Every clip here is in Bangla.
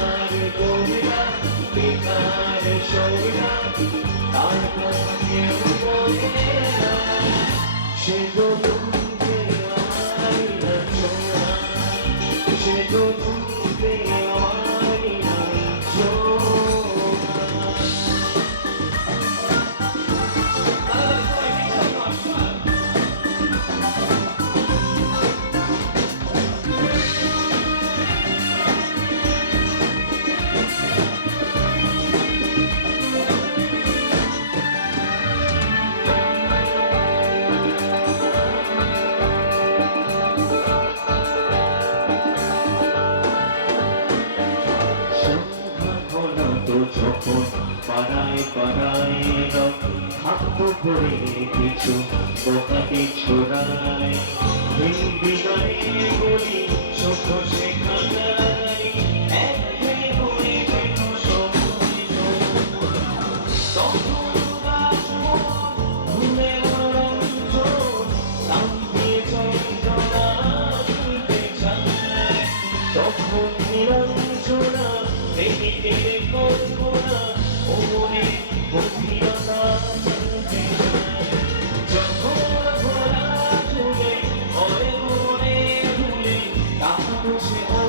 তোমার কবিরা বিকার সবিরা তার সে তো তুমি করাই না ভাগ্য করে কিছু বোকাকে ছোড়ায় বলি ছোট শেখায় te.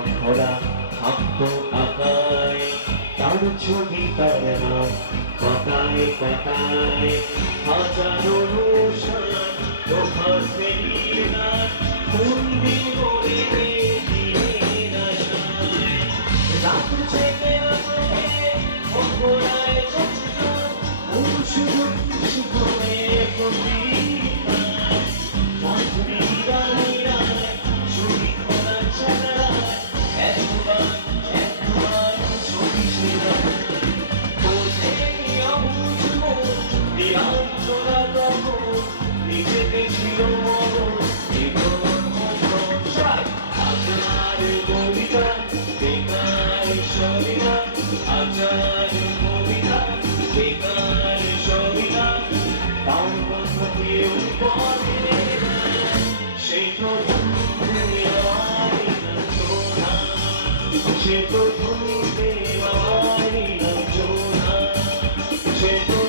রং ভরা আত্ম আকায় তার ছবি তার নাম কথায় কথায় হাজারো রোশন তোফার ফেরিয়ে রাত বন্দি করে শুধু শুধু সে তো ভূমিতে আমার জোনা সে তো